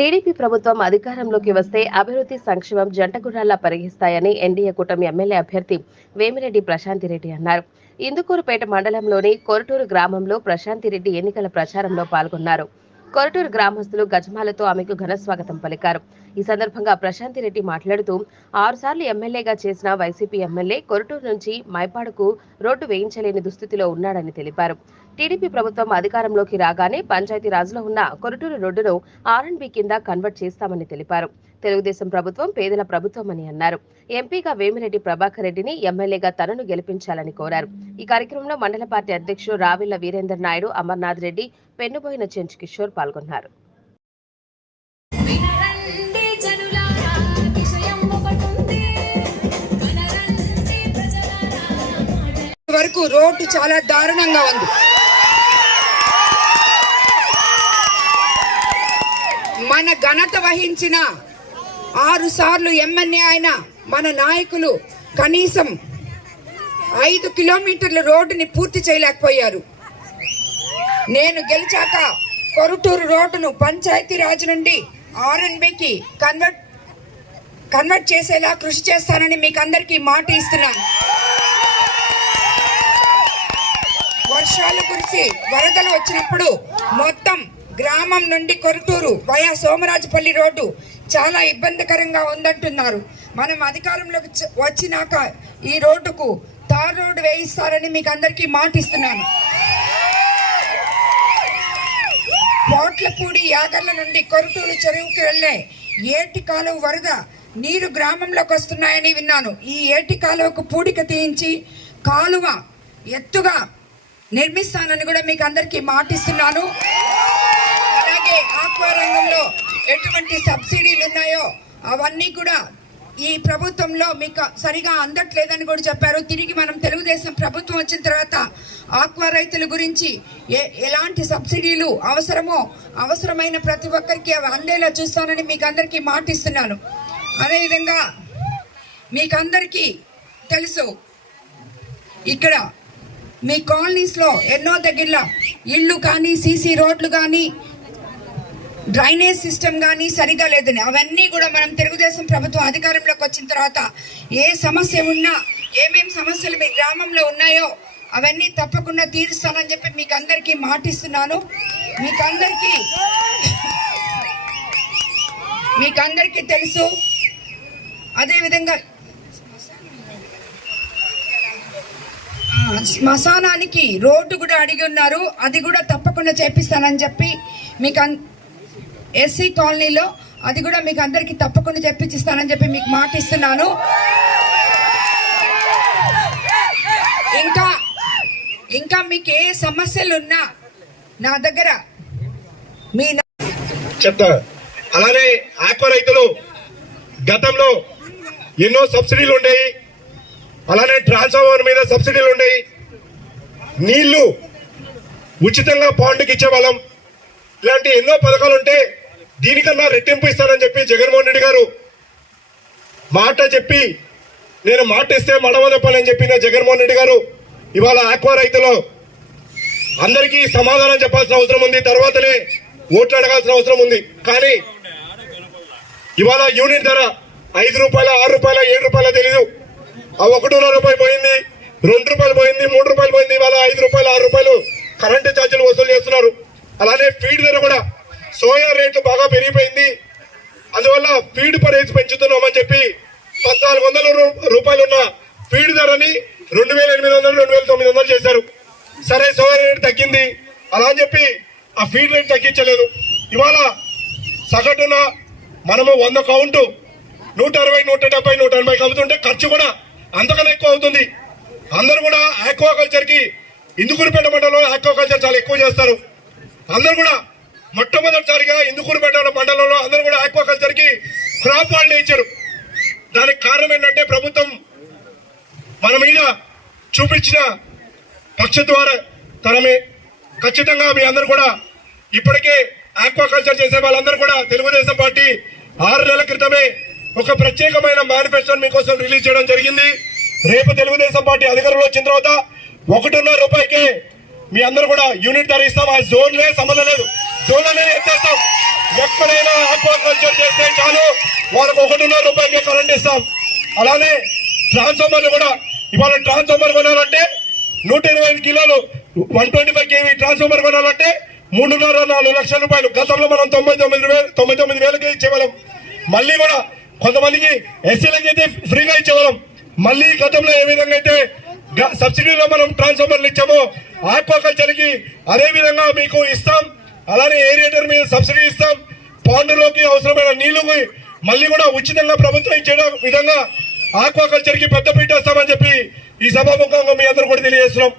TDP ప్రభుత్వం అధికారంలోకి వస్తే అభివృద్ధి సంక్షేమం జంటగుర్రాల్లా పరిగిస్తాయని ఎన్డీఏ కూటమి ఎమ్మెల్యే అభ్యర్థి వేమిరెడ్డి ప్రశాంతిరెడ్డి అన్నారు. ఇందుకూరుపేట మండలంలోని కొరటూరు గ్రామంలో ప్రశాంతిరెడ్డి ఎన్నికల ప్రచారంలో పాల్గొన్నారు. కొరటూరు గ్రామస్తులు గజమాలతో ఆమెకు ఘన స్వాగతం పలికారు. ఈ సందర్భంగా ప్రశాంతిరెడ్డి మాట్లాడుతూ 6 సార్లు ఎమ్మెల్యేగా చేసిన వైసీపీ ఎమ్మెల్యే కొరటూరు నుంచి మైపాడుకు రోడ్డు వేయించలేని దుస్థితిలో ఉన్నాడని తెలిపారు. టీడీపీ ప్రభుత్వం అధికారంలోకి రాగానే పంచాయతీరాజ్లో ఉన్న కొరటూరు రోడ్డును R&B కింద కన్వర్ట్ చేస్తామని తెలిపారు. తెలుగుదేశం ప్రభుత్వం పేదల ప్రభుత్వమని అన్నారు. ఎంపీగా వేమిరెడ్డి ప్రభాకర్ రెడ్డిని, ఎమ్మెల్యేగా తనను గెలిపించాలని కోరారు. ఈ కార్యక్రమంలో మండల పార్టీ అధ్యక్షుడు రావిళ్ల వీరేందర్ నాయుడు, అమర్నాథ్ రెడ్డి, పెన్నుబోయిన చెంచు కిషోర్ పాల్గొన్నారు. వరకు రోడ్డు చాలా దారుణంగా ఉంది. మన ఘనత వహించిన 6 సార్లు ఎమ్మెల్యే అయిన మన నాయకులు కనీసం 5 కిలోమీటర్ల రోడ్డుని పూర్తి చేయలేకపోయారు. నేను గెలిచాక కొరటూరు రోడ్డును పంచాయతీరాజ్ నుండి R&Bకి కన్వర్ట్ చేసేలా కృషి చేస్తానని మీకు అందరికీ మాట ఇస్తున్నాను. వర్షాలు కురిసి వరదలు వచ్చినప్పుడు మొత్తం గ్రామం నుండి కొరటూరు వయా సోమరాజపల్లి రోడ్డు చాలా ఇబ్బందికరంగా ఉందంటున్నారు. మనం అధికారంలోకి వచ్చినాక ఈ రోడ్డుకు తార్ రోడ్డు వేయిస్తారని మీకు అందరికీ మాట ఇస్తున్నాను. పోట్లపూడి యాగర్ల నుండి కొరటూరు చెరువుకి వెళ్లే ఏటి కాలువ వరద నీరు గ్రామంలోకి వస్తున్నాయని విన్నాను. ఈ ఏటి కాలువకు పూడిక తీయించి కాలువ ఎత్తుగా నిర్మిస్తానని కూడా మీకు అందరికీ మాటిస్తున్నాను. అలాగే ఆక్వా రంగంలో ఎటువంటి సబ్సిడీలు ఉన్నాయో అవన్నీ కూడా ఈ ప్రభుత్వంలో మీకు సరిగా అందట్లేదని కూడా చెప్పారు. తిరిగి మనం తెలుగుదేశం ప్రభుత్వం వచ్చిన తర్వాత ఆక్వా రైతుల గురించి ఎలాంటి సబ్సిడీలు అవసరమో అవసరమైన ప్రతి ఒక్కరికి అవి అందేలా చూస్తానని మీకు అందరికీ మాటిస్తున్నాను. అదేవిధంగా మీకు అందరికీ తెలుసు, ఇక్కడ మీ కాలనీస్లో ఎన్నో దగ్గరలో ఇళ్ళు కానీ సీసీ రోడ్లు కానీ డ్రైనేజ్ సిస్టమ్ కానీ సరిగా లేదని, అవన్నీ కూడా మనం తెలుగుదేశం ప్రభుత్వం అధికారంలోకి వచ్చిన తర్వాత ఏ సమస్య ఉన్నా ఏమేమి సమస్యలు మీ గ్రామంలో ఉన్నాయో అవన్నీ తప్పకుండా తీరుస్తానని చెప్పి మీకు అందరికీ మాటిస్తున్నాను. మీకు అందరికీ తెలుసు. అదేవిధంగా శ్మశానానికి రోడ్డు కూడా అడిగి ఉన్నారు, అది కూడా తప్పకుండా చేపిస్తానని చెప్పి మీకు ఎస్సీ కాలనీలో అది కూడా మీకు అందరికీ తప్పకుండా చేపిస్తానని చెప్పి మీకు మాట ఇస్తున్నాను. ఇంకా మీకు ఏ సమస్యలు ఉన్నా నా దగ్గర చెప్తా. అలానే ఆక్వా రైతులు గతంలో ఎన్నో సబ్సిడీలు ఉండేవి, అలానే ట్రాన్స్ఫార్మర్ మీద సబ్సిడీలు ఉండేవి, నీళ్లు ఉచితంగా పాండ్కి ఇచ్చేవాళ్ళం. ఇలాంటి ఎన్నో పథకాలు ఉంటే దీనికన్నా రెట్టింపు ఇస్తానని చెప్పి జగన్మోహన్ రెడ్డి గారు మాట చెప్పి, నేను మాట ఇస్తే మడవదప్పాలని చెప్పిన జగన్మోహన్ రెడ్డి గారు ఇవాళ ఆక్వా రైతులు అందరికీ సమాధానం చెప్పాల్సిన అవసరం ఉంది, తర్వాతనే ఓట్లు అడగాల్సిన అవసరం ఉంది. కానీ ఇవాళ యూనిట్ ధర 5 రూపాయల, 6 రూపాయల, 7 రూపాయల తెలీదు. ఆ 1.5 రూపాయలు పోయింది, 2 రూపాయలు పోయింది, 3 రూపాయలు పోయింది. ఇవాళ 5 రూపాయలు, 6 రూపాయలు కరెంటు ఛార్జీలు వసూలు చేస్తున్నారు. అలానే ఫీడ్ ధర కూడా సోయా రేట్లు బాగా పెరిగిపోయింది. అందువల్ల ఫీడ్ ప్రైస్ పెంచుతున్నామని చెప్పి 1400 రూపాయలు ఉన్న ఫీడ్ ధరని 2800, 2900 చేశారు. సరే, సోయా రేటు తగ్గింది అలా అని చెప్పి ఆ ఫీడ్ రేట్ తగ్గించలేదు. ఇవాళ సగటున మనము 100 కౌంటు 160, 170, 180 కలుపుతుంటే ఖర్చు కూడా అంతకన్నా ఎక్కువ అవుతుంది. అందరూ కూడా ఆక్వాకల్చర్ కి ఇందుకూరుపేట మండలంలో ఆక్వాకల్చర్ చాలా ఎక్కువ చేస్తారు. అందరూ కూడా మొట్టమొదటిసారిగా ఇందుకూరుపేట మండలంలో అందరూ కూడా ఆక్వాకల్చర్ కి క్రాప్ హాలిడే ఇచ్చారు. దానికి కారణం ఏంటంటే ప్రభుత్వం మన మీద చూపించిన పక్షద్వార తనమే. ఖచ్చితంగా మీ అందరూ కూడా ఇప్పటికే ఆక్వాకల్చర్ చేసే వాళ్ళందరూ కూడా తెలుగుదేశం పార్టీ 6 నెలల క్రితమే ఒక ప్రత్యేకమైన మేనిఫెస్టోని మీకోసం రిలీజ్ చేయడం జరిగింది. రేపు తెలుగుదేశం పార్టీ అధికారంలో వచ్చిన తర్వాత 1.5 రూపాయికే మీ అందరూ కూడా యూనిట్ ధర ఇస్తాం. ఆ జోన్లే సంబంధం లేదు, జోన్లనే ఎత్తేస్తాం. ఎక్కడైనా ఆక్వాకల్చర్ చేస్తే చాలు వాళ్ళకు 1.5 రూపాయలకి కరెంట్ ఇస్తాం. అలానే ట్రాన్స్ఫార్మర్లు కూడా ఇవాళ ట్రాన్స్ఫార్మర్ కొనాలంటే 125 కిలోలు 125 కేవీ ట్రాన్స్ఫార్మర్ కొనాలంటే 3.5-4 లక్షల రూపాయలు. గతంలో మనం 99 వేలకి ఇచ్చేవాళ్ళం. మళ్ళీ కూడా కొంతమందికి ఎస్సీలకి అయితే ఫ్రీగా ఇచ్చేవాళ్ళం. మళ్ళీ గతంలో ఏ విధంగా అయితే సబ్సిడీలో మనం ట్రాన్స్ఫార్మర్లు ఇచ్చామో ఆక్వాకల్చర్ కి అదే విధంగా మీకు ఇస్తాం. అలానే ఏరియేటర్ మీద సబ్సిడీ ఇస్తాం. పాండులోకి అవసరమైన నీళ్లు మళ్ళీ కూడా ఉచితంగా ప్రభుత్వం ఇచ్చే విధంగా ఆక్వాకల్చర్ కి పెద్దపీట వేస్తామని చెప్పి ఈ సభాముఖంగా మీ అందరూ కూడా తెలియజేస్తున్నాం.